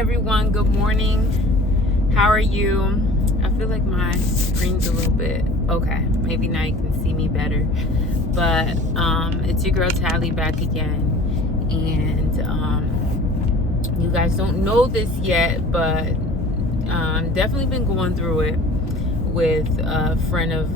everyone, good morning. How are you? I feel like my screen's a little bit okay. Maybe now you can see me better. But it's your girl Tally back again. And you guys don't know this yet, but definitely been going through it with a friend of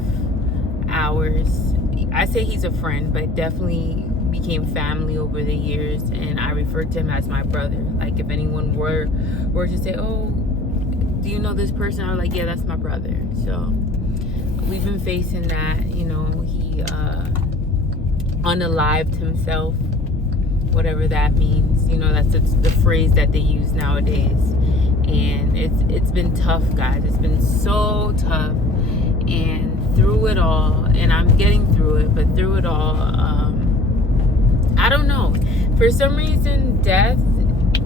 ours. I say he's a friend, but definitely became family over the years, and I refer to him as my brother. Like if anyone were to say, "Oh, do you know this person?" I'm like, "Yeah, that's my brother." So we've been facing that. You know, he unalived himself, whatever that means. You know, that's the phrase that they use nowadays, and it's been tough, guys. It's been so tough, and through it all, and I'm getting through it, but through it all, I don't know. For some reason, death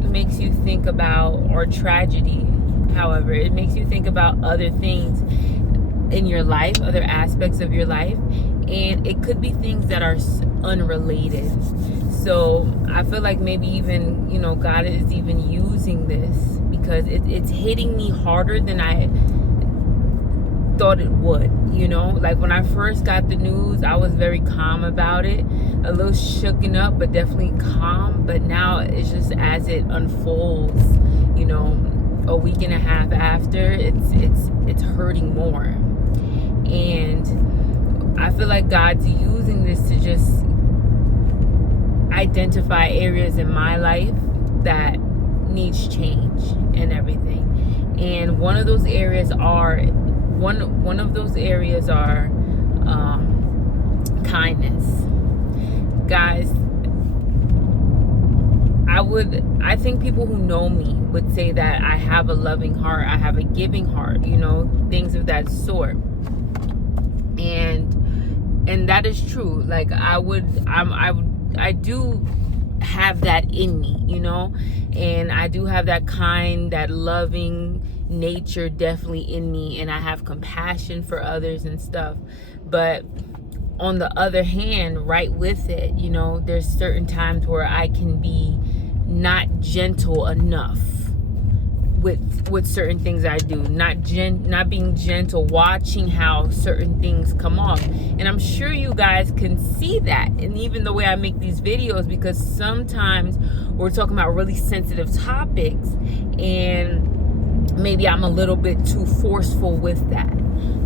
makes you think about, or tragedy, however, it makes you think about other things in your life, other aspects of your life, and it could be things that are unrelated. So I feel like maybe even, you know, God is even using this because it's hitting me harder than I thought it would. You know, like when I first got the news, I was very calm about it, a little shooken up, but definitely calm. But now it's just as it unfolds, you know, a week and a half after, it's hurting more. And I feel like God's using this to just identify areas in my life that needs change and everything. And one of those areas are kindness. Guys, I think people who know me would say that I have a loving heart, I have a giving heart, you know, things of that sort. And that is true. Like I do have that in me, you know, and I do have that kind, that loving nature definitely in me, and I have compassion for others and stuff. But on the other hand, right with it, you know, there's certain times where I can be not gentle enough with certain things I do, not being gentle, watching how certain things come off. And I'm sure you guys can see that, and even the way I make these videos, because sometimes we're talking about really sensitive topics and maybe I'm a little bit too forceful with that.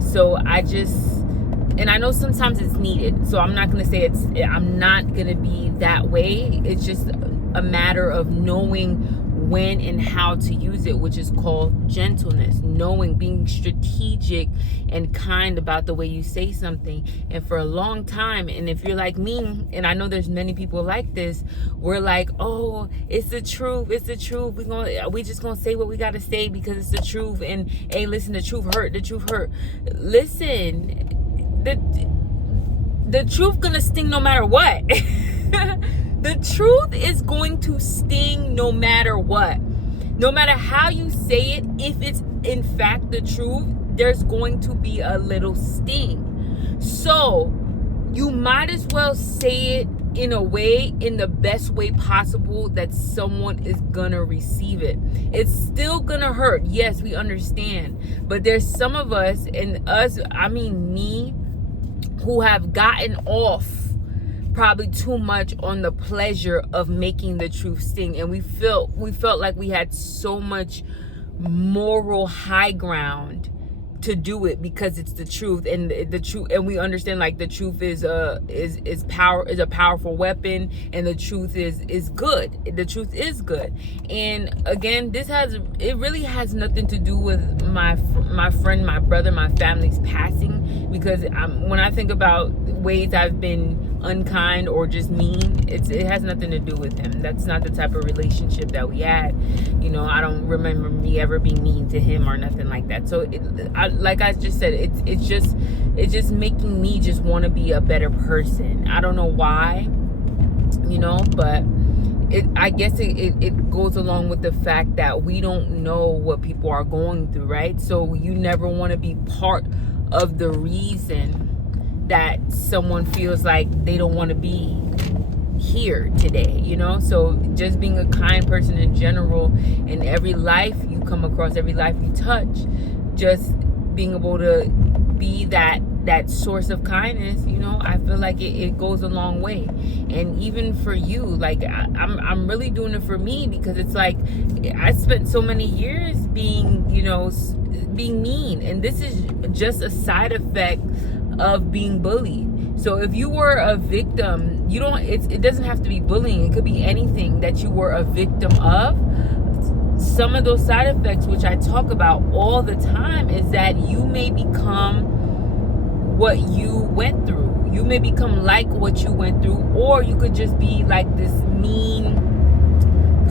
So and I know sometimes it's needed, so I'm not going to say I'm not going to be that way. It's just a matter of knowing when and how to use it, which is called gentleness. Knowing, being strategic and kind about the way you say something. And for a long time, and if you're like me, and I know there's many people like this, we're like, oh, it's the truth, we just gonna say what we gotta say because it's the truth. And hey, listen, the truth hurt. Listen, the truth gonna sting no matter what. The truth is going to sting no matter what. No matter how you say it, if it's in fact the truth, there's going to be a little sting. So you might as well say it in the best way possible that someone is gonna receive it. It's still gonna hurt. Yes, we understand. But there's some of us, and us, I mean me, who have gotten off probably too much on the pleasure of making the truth sting, and we felt like we had so much moral high ground to do it because it's the truth, and the truth, and we understand like the truth is a powerful weapon, and the truth is good. The truth is good. And again, it really has nothing to do with my friend, my brother, my family's passing, because when I think about ways I've been unkind or just mean, it has nothing to do with him. That's not the type of relationship that we had. You know, I don't remember me ever being mean to him or nothing like that. So like I just said, it's just making me just want to be a better person. I don't know why, you know, but I guess it goes along with the fact that we don't know what people are going through, right? So you never want to be part of the reason that someone feels like they don't want to be here today, you know? So just being a kind person in general, in every life you come across, every life you touch, just being able to be that source of kindness, you know, I feel like it goes a long way. And even for you, like I'm really doing it for me, because it's like I spent so many years being, you know, being mean, and this is just a side effect of being bullied. So if you were a victim, you don't, it doesn't have to be bullying, it could be anything that you were a victim of. Some of those side effects, which I talk about all the time, is that you may become what you went through. You may become like what you went through, or you could just be like this mean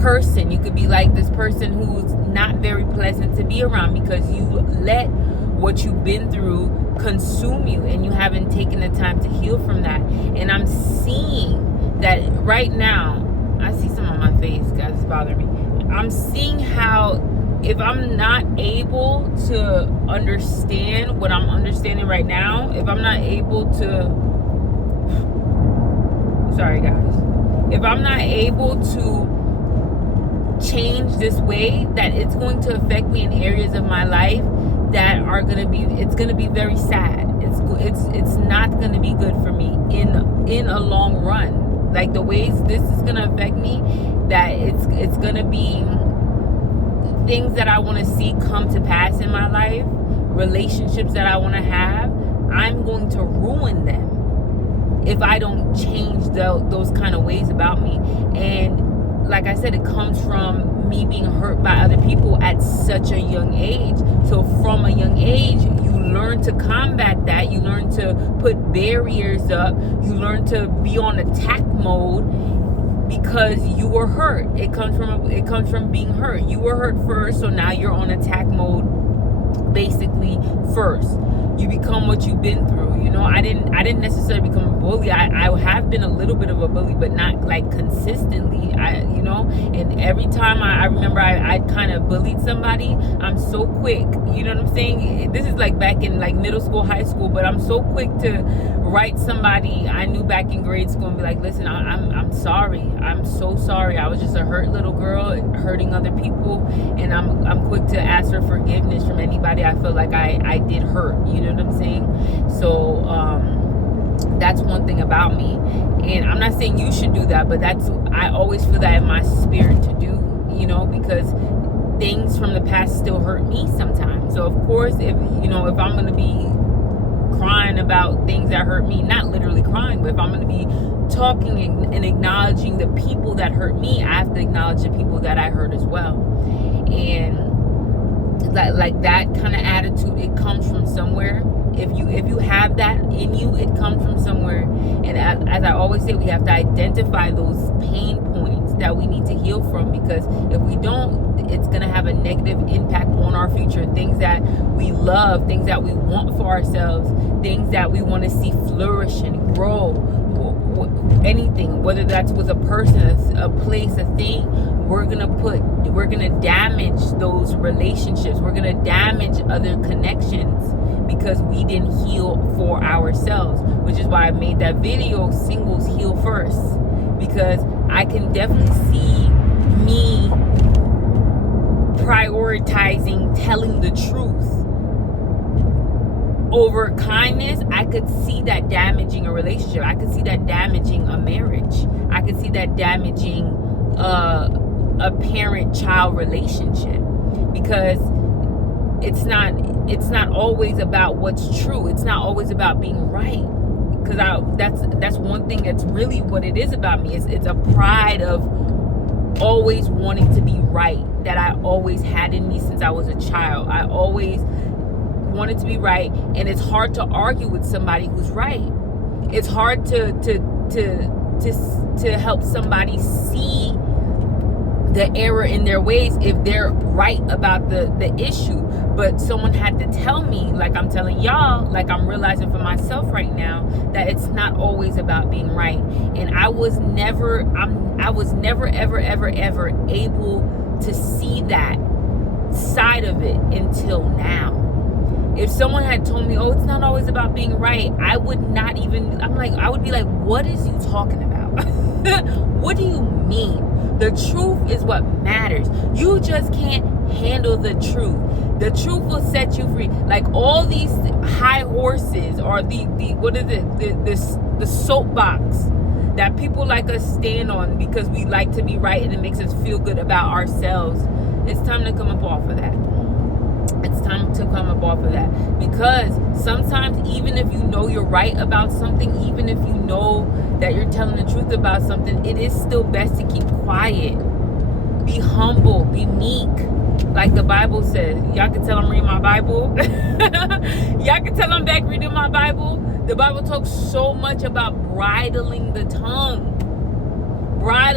person. You could be like this person who's not very pleasant to be around, because you let what you've been through consume you, and you haven't taken the time to heal from that. And I'm seeing that right now. I see some on my face, guys, it's bothering me. I'm seeing how, if I'm not able to understand what I'm understanding right now, if I'm not able to, sorry guys, if I'm not able to change this way, that it's going to affect me in areas of my life that are going to be, it's going to be very sad. It's not going to be good for me in a long run. Like the ways this is going to affect me, that it's going to be things that I want to see come to pass in my life, relationships that I want to have, I'm going to ruin them if I don't change those kind of ways about me. And like I said, it comes from me being hurt by other people at such a young age. So from a young age, you learn to combat that. You learn to put barriers up. You learn to be on attack mode, because you were hurt. It comes from being hurt. You were hurt first, so now you're on attack mode basically first. You become what you've been through. You know, I didn't necessarily become a bully. I have been a little bit of a bully, but not like consistently. You know, and every time I remember I kind of bullied somebody, I'm so quick, you know what I'm saying? This is like back in like middle school, high school, but I'm so quick to write somebody I knew back in grade school and be like, listen, I'm sorry. I'm so sorry. I was just a hurt little girl hurting other people, and I'm quick to ask for forgiveness from anybody I feel like I did hurt, you know what I'm saying? So that's one thing about me. And I'm not saying you should do that, but I always feel that in my spirit to do, you know, because things from the past still hurt me sometimes. So of course, if I'm going to be crying about things that hurt me, not literally crying, but if I'm going to be talking and acknowledging the people that hurt me, I have to acknowledge the people that I hurt as well. And like that kind of attitude, it comes from somewhere. If you have that in you, it comes from somewhere. And as I always say, we have to identify those pain points that we need to heal from, because if we don't, it's going to have a negative impact on our future. Things that we love, things that we want for ourselves, things that we want to see flourish and grow, anything, whether that's with a person, a place, a thing, we're going to damage those relationships. We're going to damage other connections, because we didn't heal for ourselves, which is why I made that video, Singles Heal First, because I can definitely see me prioritizing telling the truth over kindness. I could see that damaging a relationship. I could see that damaging a marriage. I could see that damaging a parent-child relationship, because it's not always about what's true. It's not always about being right. Because that's one thing that's really what it is about me. It's a pride of always wanting to be right that I always had in me since I was a child. I always wanted to be right, and it's hard to argue with somebody who's right. It's hard to help somebody see the error in their ways if they're right about the issue. But someone had to tell me, like I'm telling y'all, like I'm realizing for myself right now, that it's not always about being right. And I was never ever able to see that side of it until now. If someone had told me, oh, it's not always about being right, I would be like, what is you talking about? What do you mean? The truth is what matters. You just can't handle the truth. The truth will set you free. Like all these high horses, or the what is it? The soapbox that people like us stand on because we like to be right and it makes us feel good about ourselves. It's time to come up off of that. It's time to come up off of that. Because sometimes, even if you know you're right about something, even if you know that you're telling the truth about something, it is still best to keep quiet. Be humble, be meek. Like the Bible says. Y'all can tell I'm reading my Bible. Y'all can tell I'm back reading my Bible. The Bible talks so much about bridling the tongue.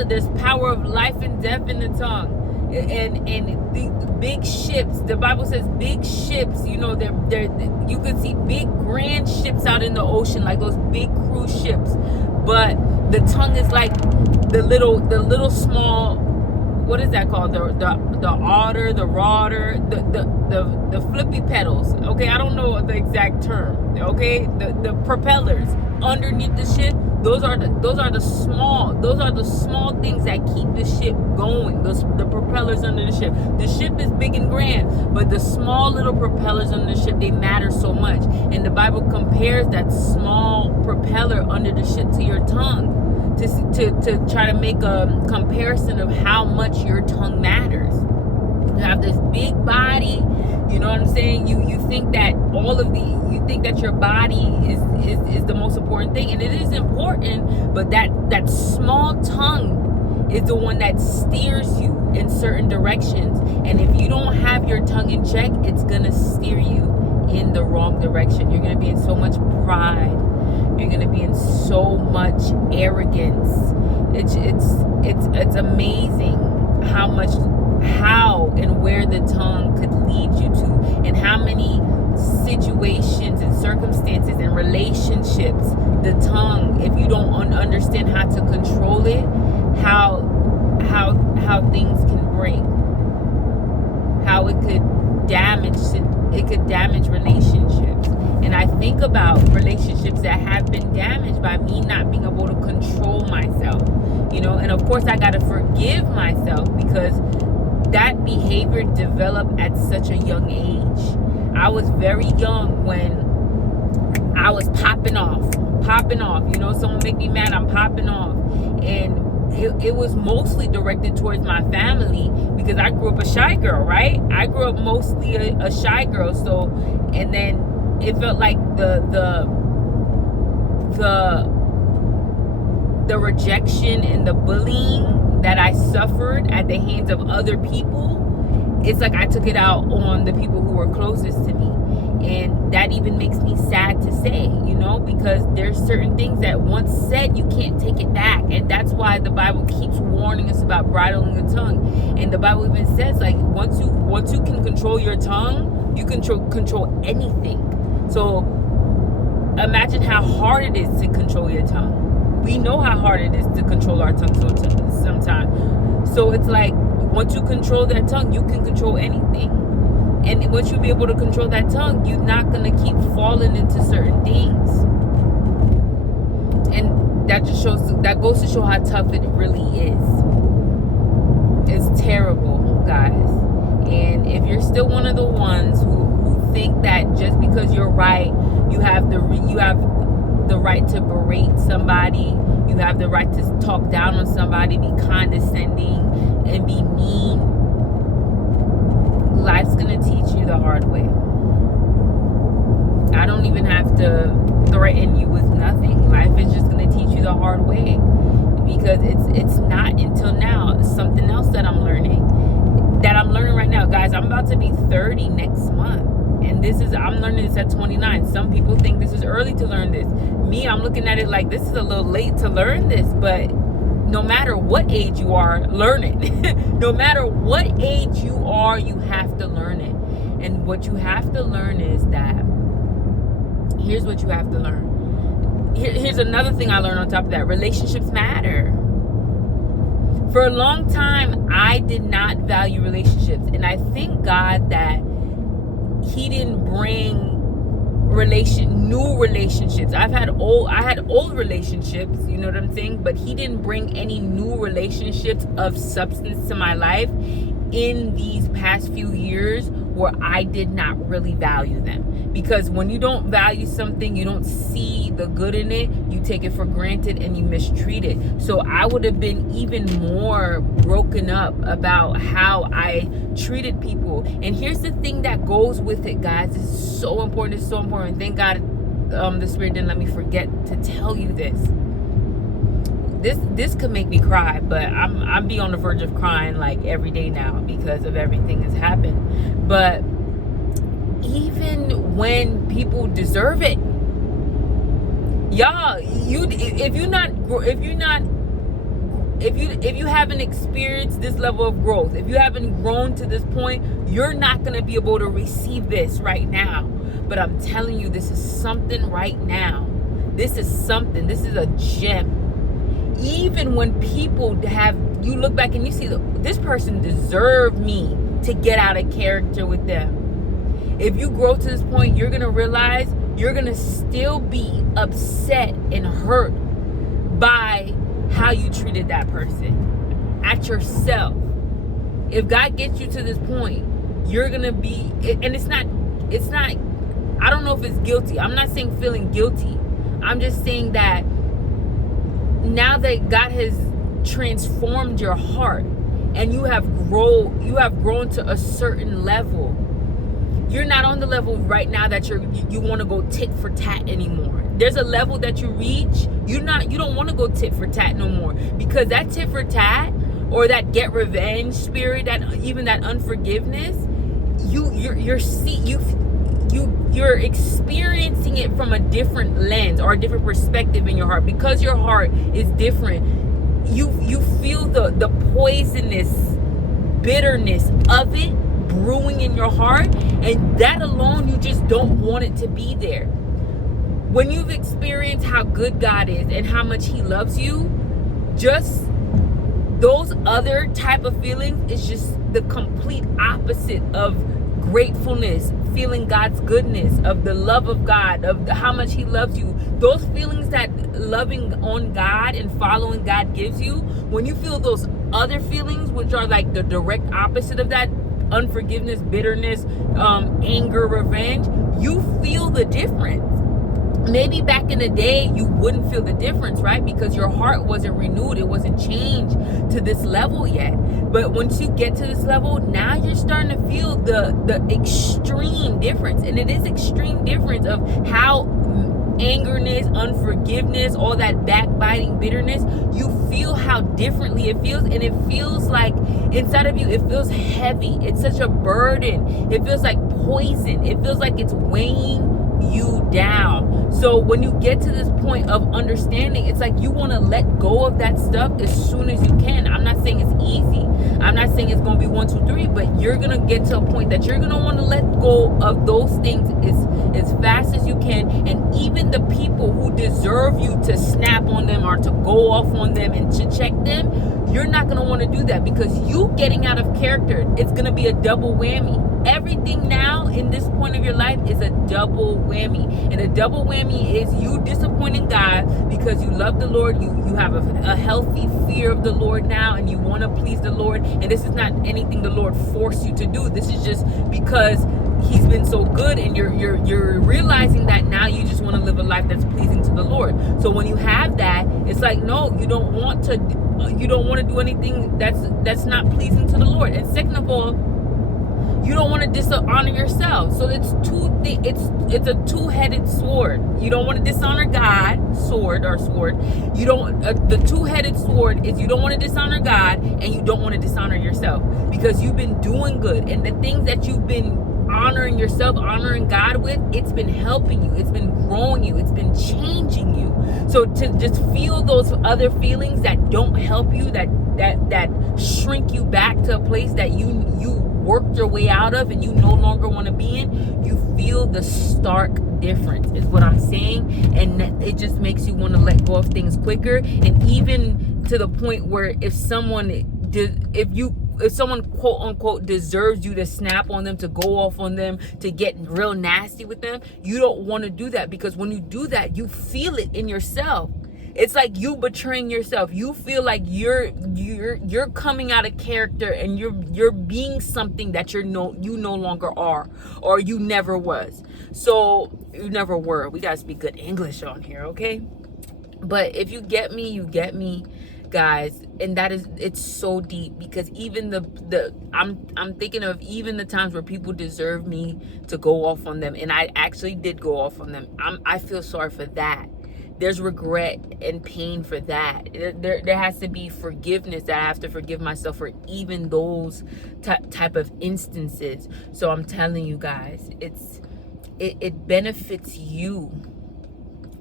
There's power of life and death in the tongue. And the big ships, the Bible says big ships, you know, they're you can see big grand ships out in the ocean, like those big cruise ships, but the tongue is like the little small, what is that called, the otter, the rudder, the flippy pedals. Okay, I don't know the exact term. Okay, the propellers underneath the ship, those are the small things that keep the ship going. The propellers under the ship. The ship is big and grand, but the small little propellers under the ship, they matter so much. And the Bible compares that small propeller under the ship to your tongue, to try to make a comparison of how much your tongue matters. You have this big body, you know what I'm saying? You think that you think that your body is the most important thing, and it is important, but that small tongue is the one that steers you in certain directions. And if you don't have your tongue in check, it's gonna steer you in the wrong direction. You're gonna be in so much pride. You're gonna be in so much arrogance. It's amazing how and where the tongue could lead you to, and how many situations and circumstances and relationships the tongue, if you don't understand how to control it, how things can break, how it could damage relationships. And I think about relationships that have been damaged by me not being able to control myself, you know. And of course I got to forgive myself, because that behavior developed at such a young age. I was very young when I was popping off. You know, someone make me mad, I'm popping off. And it was mostly directed towards my family, because I grew up a shy girl, right? I grew up mostly a shy girl. So, and then it felt like the rejection and the bullying that I suffered at the hands of other people, it's like I took it out on the people who were closest to me. And that even makes me sad to say, you know, because there's certain things that once said, you can't take it back. And that's why the Bible keeps warning us about bridling the tongue. And the Bible even says, like, once you can control your tongue, you can control anything. So imagine how hard it is to control your tongue. We know how hard it is to control our tongue sometimes. So it's like, once you control that tongue, you can control anything. And once you be able to control that tongue, you're not going to keep falling into certain things. And that goes to show how tough it really is. It's terrible, guys. And if you're still one of the ones who think that just because you're right, you have the right to berate somebody, you have the right to talk down on somebody, be condescending, and be mean, life's gonna teach you the hard way. I don't even have to threaten you with nothing. Life is just gonna teach you the hard way, because it's not until now. It's something else that I'm learning right now, guys. I'm about to be 30 next month, and I'm learning this at 29. Some people think this is early to learn this. Me, I'm looking at it like this is a little late to learn this, but no matter what age you are, learn it. No matter what age you are, you have to learn it. And what you have to learn is that, here's what you have to learn. Here's another thing I learned on top of that. Relationships matter. For a long time, I did not value relationships. And I thank God that He didn't bring new relationships. I had old relationships, you know what I'm saying? But he didn't bring any new relationships of substance to my life in these past few years where I did not really value them. Because when you don't value something, you don't see the good in it, you take it for granted and you mistreat it. So I would have been even more broken up about how I treated people. And here's the thing that goes with it, guys. This is so important. It's so important. Thank God the Spirit didn't let me forget to tell you this. This could make me cry, but I'm be on the verge of crying like every day now because of everything that's happened. But even when people deserve it, y'all, if you haven't experienced this level of growth, if you haven't grown to this point, you're not going to be able to receive this right now. But I'm telling you, this is something right now. This is something. This is a gem. Even when people you look back and you see this person deserved me to get out of character with them. If you grow to this point, you're going to realize you're going to still be upset and hurt by how you treated that person at yourself. If God gets you to this point, you're going to be, and it's not, I don't know if it's guilty. I'm not saying feeling guilty. I'm just saying that now that God has transformed your heart and you have grown to a certain level, you're not on the level right now that you want to go tit for tat anymore. There's a level that you reach, you don't want to go tit for tat no more, because that tit for tat or that get revenge spirit, even that unforgiveness, you're experiencing it from a different lens or a different perspective in your heart. Because your heart is different, you feel the poisonous bitterness of it brewing in your heart, and that alone, you just don't want it to be there. When you've experienced how good God is and how much he loves you, just those other type of feelings is just the complete opposite of gratefulness, feeling God's goodness, of the love of God, of how much he loves you. Those feelings that loving on God and following God gives you, when you feel those other feelings, which are like the direct opposite of that, unforgiveness, bitterness, anger, revenge, you feel the difference. Maybe back in the day you wouldn't feel the difference, right? Because your heart wasn't renewed, it wasn't changed to this level yet. But once you get to this level, now you're starting to feel the extreme difference. And it is extreme difference of how angerness, unforgiveness, all that backbiting, bitterness, you feel how differently it feels. And it feels like inside of you, it feels heavy. It's such a burden. It feels like poison. It feels like it's weighing you down. So when you get to this point of understanding, it's like you want to let go of that stuff as soon as you can. I'm not saying it's easy. I'm not saying it's going to be 1, 2, 3, but you're going to get to a point that you're going to want to let go of those things as fast as you can. And even the people who deserve you to snap on them or to go off on them and to check them, you're not going to want to do that, because you getting out of character, it's going to be a double whammy. Everything now in this point of your life is a double whammy. And a double whammy is you disappointing God because you love the Lord. You have a healthy fear of the Lord now, and you want to please the Lord. And this is not anything the Lord forced you to do. This is just because he's been so good, and you're realizing that now you just want to live a life that's pleasing to the Lord. So when you have that, it's like, no, you don't want to do anything that's not pleasing to the Lord. And second of all, you don't want to dishonor yourself. So it's a two-headed sword. You don't want to dishonor God, sword. You don't. The two-headed sword is you don't want to dishonor God, and you don't want to dishonor yourself, because you've been doing good, and the things that you've been honoring yourself, honoring God with, it's been helping you, it's been growing you, it's been changing you. So to just feel those other feelings that don't help you, that shrink you back to a place that you worked your way out of and you no longer want to be in, you feel the stark difference is what I'm saying. And it just makes you want to let go of things quicker. And even to the point where if you if someone quote unquote deserves you to snap on them, to go off on them, to get real nasty with them, you don't want to do that, because when you do that, you feel it in yourself. It's like you betraying yourself. You feel like you're coming out of character, and you're being something that you no longer are, or you never was. So you never were. We gotta speak good English on here, okay? But if you get me, you get me, guys. And it's so deep, because even I'm thinking of even the times where people deserve me to go off on them, and I actually did go off on them. I feel sorry for that. There's regret and pain for that. There has to be forgiveness, that I have to forgive myself for even those type of instances. So I'm telling you guys, it benefits you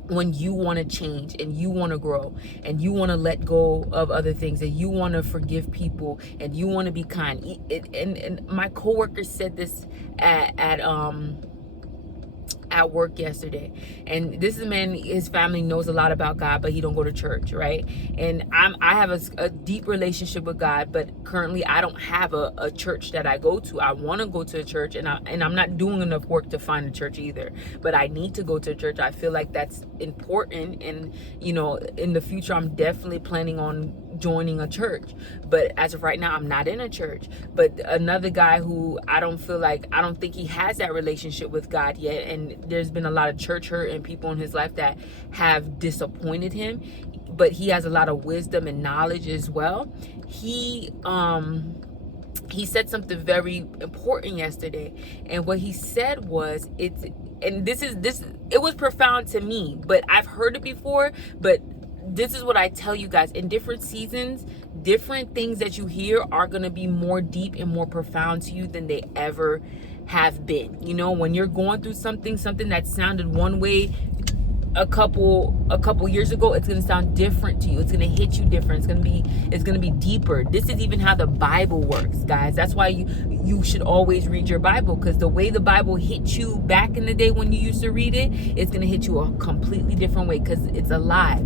when you want to change, and you want to grow, and you want to let go of other things, and you want to forgive people, and you want to be kind. And my coworker said this at work yesterday, and this is a man, his family knows a lot about God, but he don't go to church, right? And I have a deep relationship with God, but currently I don't have a church that I go to. I want to go to a church, and I'm not doing enough work to find a church either, but I need to go to a church. I feel like that's important, and in the future I'm definitely planning on joining a church, but as of right now I'm not in a church. But another guy who I don't think he has that relationship with God yet, and there's been a lot of church hurt and people in his life that have disappointed him, but he has a lot of wisdom and knowledge as well. He said something very important yesterday, and what he said was, it was profound to me, but I've heard it before. But this is what I tell you guys: in different seasons, different things that you hear are going to be more deep and more profound to you than they ever have been. When you're going through something that sounded one way a couple years ago, it's going to sound different to you. It's going to hit you different. It's going to be deeper. This is even how the Bible works, guys. That's why you should always read your Bible, because the way the Bible hit you back in the day when you used to read it, it's going to hit you a completely different way, because it's a live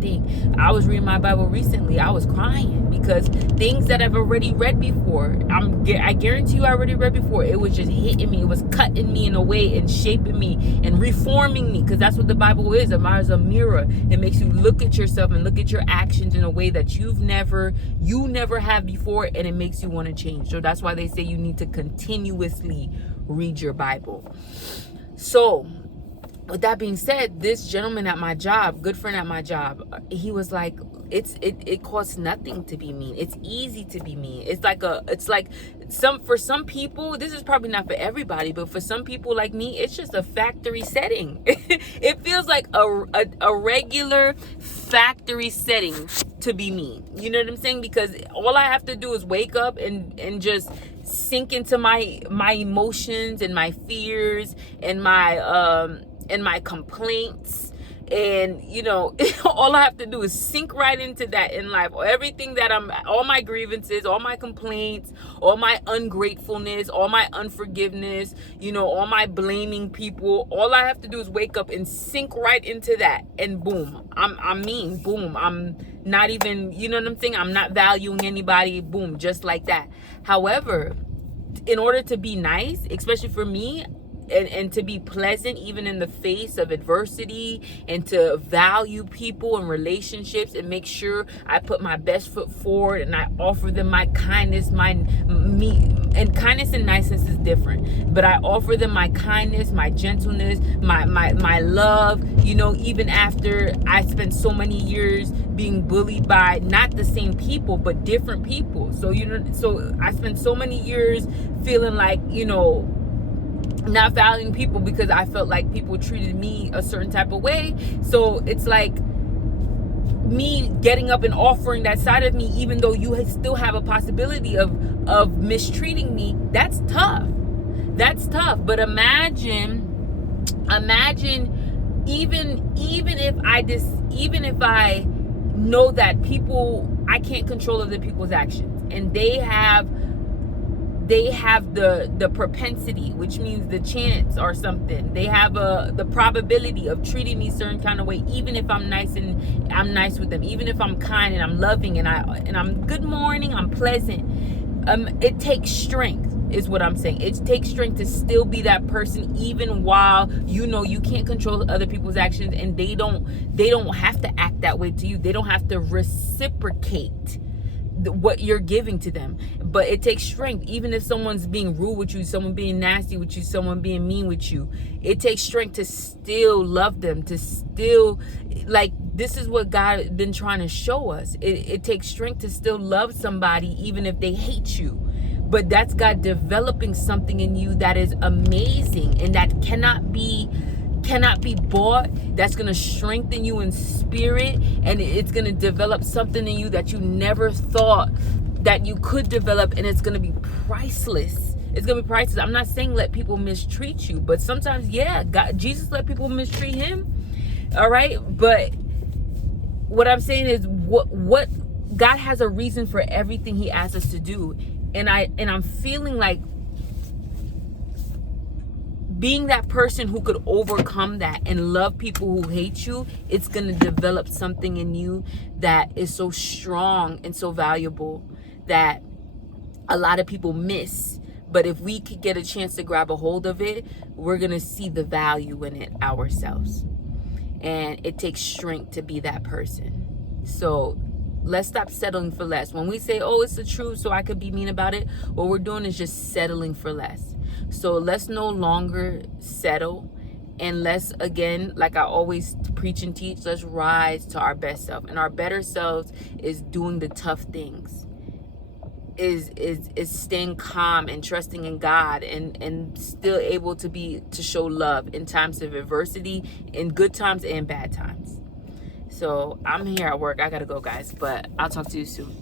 thing. I was reading my Bible recently. I was crying because things that I've already read before, I guarantee you I already read before, it was just hitting me. It was cutting me in a way and shaping me and reforming me, because that's what the Bible is. It is a mirror. It makes you look at yourself and look at your actions in a way that you never have before, and it makes you want to change. So that's why they say you need to continuously read your Bible. So with that being said, this gentleman at my job, good friend at my job, he was like, it costs nothing to be mean. It's easy to be mean. For some people, this is probably not for everybody, but for some people like me, it's just a factory setting. It feels like a regular factory setting to be mean. You know what I'm saying? Because all I have to do is wake up and just sink into my emotions and my fears and my complaints. And all I have to do is sink right into that in life. Everything that all my grievances, all my complaints, all my ungratefulness, all my unforgiveness, all my blaming people, all I have to do is wake up and sink right into that, and boom, I'm mean. Boom, I'm not even, you know what I'm saying? I'm not valuing anybody. Boom, just like that. However, in order to be nice, especially for me, and to be pleasant even in the face of adversity, and to value people and relationships, and make sure I put my best foot forward, and I offer them my kindness, and kindness and niceness is different, but I offer them my kindness, my gentleness, my love, even after I spent so many years being bullied by not the same people, but different people. So I spent so many years feeling like, not valuing people because I felt like people treated me a certain type of way. So it's like me getting up and offering that side of me, even though you still have a possibility of mistreating me. That's tough. But imagine even if I know that I can't control other people's actions, and they have the propensity, which means the chance or something. They have the probability of treating me certain kind of way, even if I'm nice and I'm nice with them, even if I'm kind and I'm loving and I'm good morning, I'm pleasant. It takes strength, is what I'm saying. It takes strength to still be that person, even while you know you can't control other people's actions, and they don't have to act that way to you. They don't have to reciprocate what you're giving to them. But it takes strength, even if someone's being rude with you, someone being nasty with you, someone being mean with you. It takes strength to still love them, to still, like, this is what God has been trying to show us. It takes strength to still love somebody even if they hate you. But that's God developing something in you that is amazing and that cannot be bought. That's going to strengthen you in spirit, and it's going to develop something in you that you never thought that you could develop, and it's going to be priceless. It's going to be priceless. I'm not saying let people mistreat you, but sometimes, yeah, Jesus let people mistreat him. All right? But what I'm saying is what God has a reason for everything he asks us to do. And I'm feeling like being that person who could overcome that and love people who hate you, it's going to develop something in you that is so strong and so valuable that a lot of people miss. But if we could get a chance to grab a hold of it, we're going to see the value in it ourselves. And it takes strength to be that person. So let's stop settling for less. When we say, oh, it's the truth, so I could be mean about it, what we're doing is just settling for less. So let's no longer settle, and let's, again, like I always preach and teach, let's rise to our best self. And our better selves is doing the tough things, is staying calm and trusting in God, and still able to show love in times of adversity, in good times and bad times. So I'm here at work. I gotta go, guys, but I'll talk to you soon.